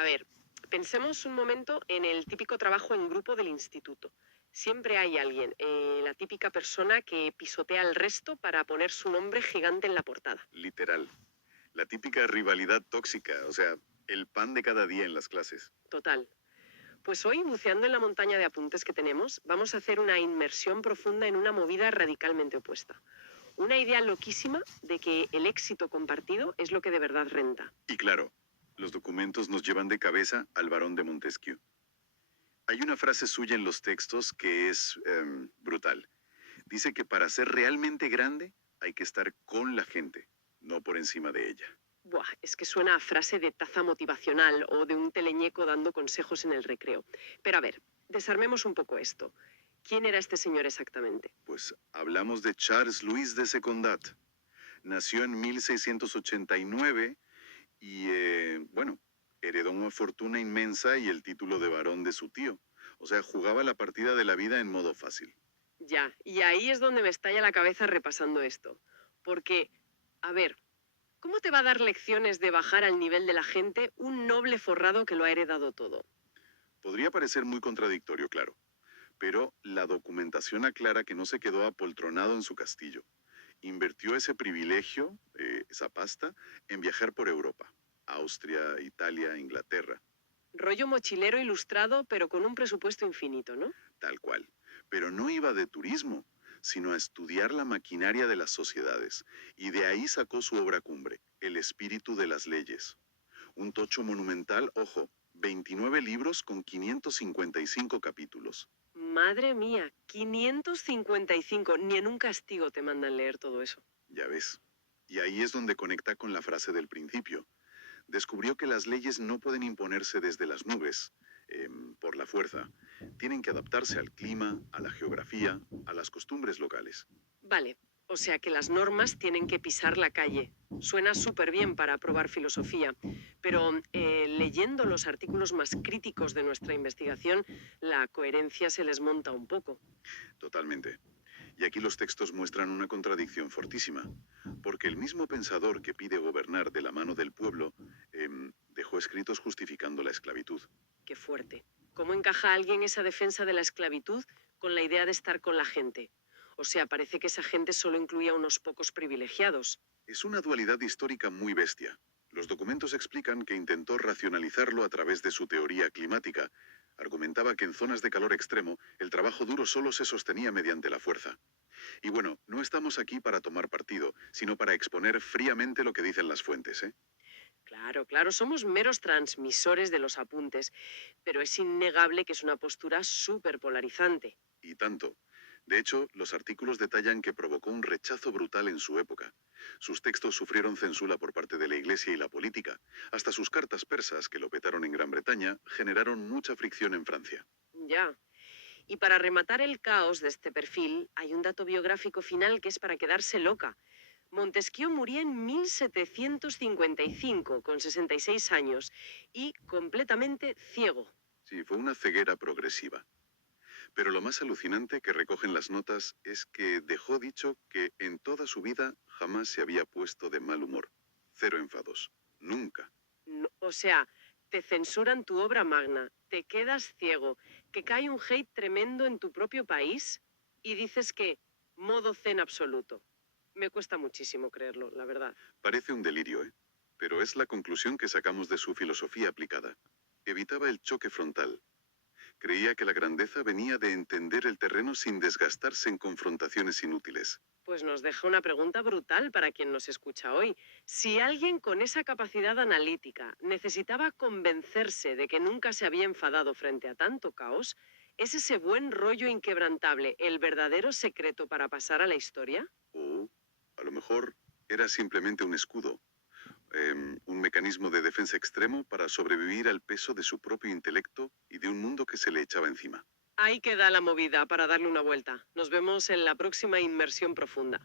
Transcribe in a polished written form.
A ver, pensemos un momento en el típico trabajo en grupo del instituto. Siempre hay alguien, la típica persona que pisotea al resto para poner su nombre gigante en la portada. Literal. La típica rivalidad tóxica, o sea, el pan de cada día en las clases. Total. Pues hoy, buceando en la montaña de apuntes que tenemos, vamos a hacer una inmersión profunda en una movida radicalmente opuesta. Una idea loquísima de que el éxito compartido es lo que de verdad renta. Y claro, los documentos nos llevan de cabeza al barón de Montesquieu. Hay una frase suya en los textos que es brutal. Dice que para ser realmente grande hay que estar con la gente, no por encima de ella. Buah, es que suena a frase de taza motivacional o de un teleñeco dando consejos en el recreo. Pero a ver, desarmemos un poco esto. ¿Quién era este señor exactamente? Pues hablamos de Charles Louis de Secondat. Nació en 1689 y, bueno, heredó una fortuna inmensa y el título de barón de su tío. O sea, jugaba la partida de la vida en modo fácil. Ya, y ahí es donde me estalla la cabeza repasando esto. Porque, a ver, ¿cómo te va a dar lecciones de bajar al nivel de la gente un noble forrado que lo ha heredado todo? Podría parecer muy contradictorio, claro, pero la documentación aclara que no se quedó apoltronado en su castillo. Invirtió ese privilegio, esa pasta, en viajar por Europa, Austria, Italia, Inglaterra, Rollo mochilero ilustrado, pero con un presupuesto infinito, ¿no? tal cual. Pero no iba de turismo, sino a estudiar la maquinaria de las sociedades, y de ahí sacó su obra cumbre, El espíritu de las leyes. Un tocho monumental, ojo, 29 libros con 555 capítulos. Madre mía, 555. Ni en un castigo te mandan leer todo eso. Ya ves. Y ahí es donde conecta con la frase del principio. Descubrió que las leyes no pueden imponerse desde las nubes, por la fuerza. Tienen que adaptarse al clima, a la geografía, a las costumbres locales. Vale, o sea que las normas tienen que pisar la calle. Suena súper bien para probar filosofía, pero leyendo los artículos más críticos de nuestra investigación, la coherencia se les monta un poco. Totalmente. Y aquí los textos muestran una contradicción fortísima, porque el mismo pensador que pide gobernar de la mano del pueblo dejó escritos justificando la esclavitud. Qué fuerte. ¿Cómo encaja alguien esa defensa de la esclavitud con la idea de estar con la gente? O sea, parece que esa gente solo incluía a unos pocos privilegiados. Es una dualidad histórica muy bestia. Los documentos explican que intentó racionalizarlo a través de su teoría climática. Argumentaba que en zonas de calor extremo el trabajo duro solo se sostenía mediante la fuerza. Y bueno, no estamos aquí para tomar partido, sino para exponer fríamente lo que dicen las fuentes, ¿eh? Claro, claro, somos meros transmisores de los apuntes, pero es innegable que es una postura súper polarizante. Y tanto. De hecho, los artículos detallan que provocó un rechazo brutal en su época. Sus textos sufrieron censura por parte de la Iglesia y la política. Hasta sus cartas persas, que lo petaron en Gran Bretaña, generaron mucha fricción en Francia. Ya. Y para rematar el caos de este perfil, hay un dato biográfico final que es para quedarse loca. Montesquieu murió en 1755, con 66 años, y completamente ciego. Sí, fue una ceguera progresiva. Pero lo más alucinante que recogen las notas es que dejó dicho que en toda su vida jamás se había puesto de mal humor. Cero enfados. Nunca. O sea, te censuran tu obra magna, te quedas ciego, que cae un hate tremendo en tu propio país y dices que modo zen absoluto. Me cuesta muchísimo creerlo, la verdad. Parece un delirio, ¿eh? Pero es la conclusión que sacamos de su filosofía aplicada. Evitaba el choque frontal. Creía que la grandeza venía de entender el terreno sin desgastarse en confrontaciones inútiles. Pues nos deja una pregunta brutal para quien nos escucha hoy. Si alguien con esa capacidad analítica necesitaba convencerse de que nunca se había enfadado frente a tanto caos, ¿es ese buen rollo inquebrantable el verdadero secreto para pasar a la historia? O, a lo mejor, era simplemente un escudo, un mecanismo de defensa extremo para sobrevivir al peso de su propio intelecto y de un mundo que se le echaba encima. Ahí queda la movida para darle una vuelta. Nos vemos en la próxima inmersión profunda.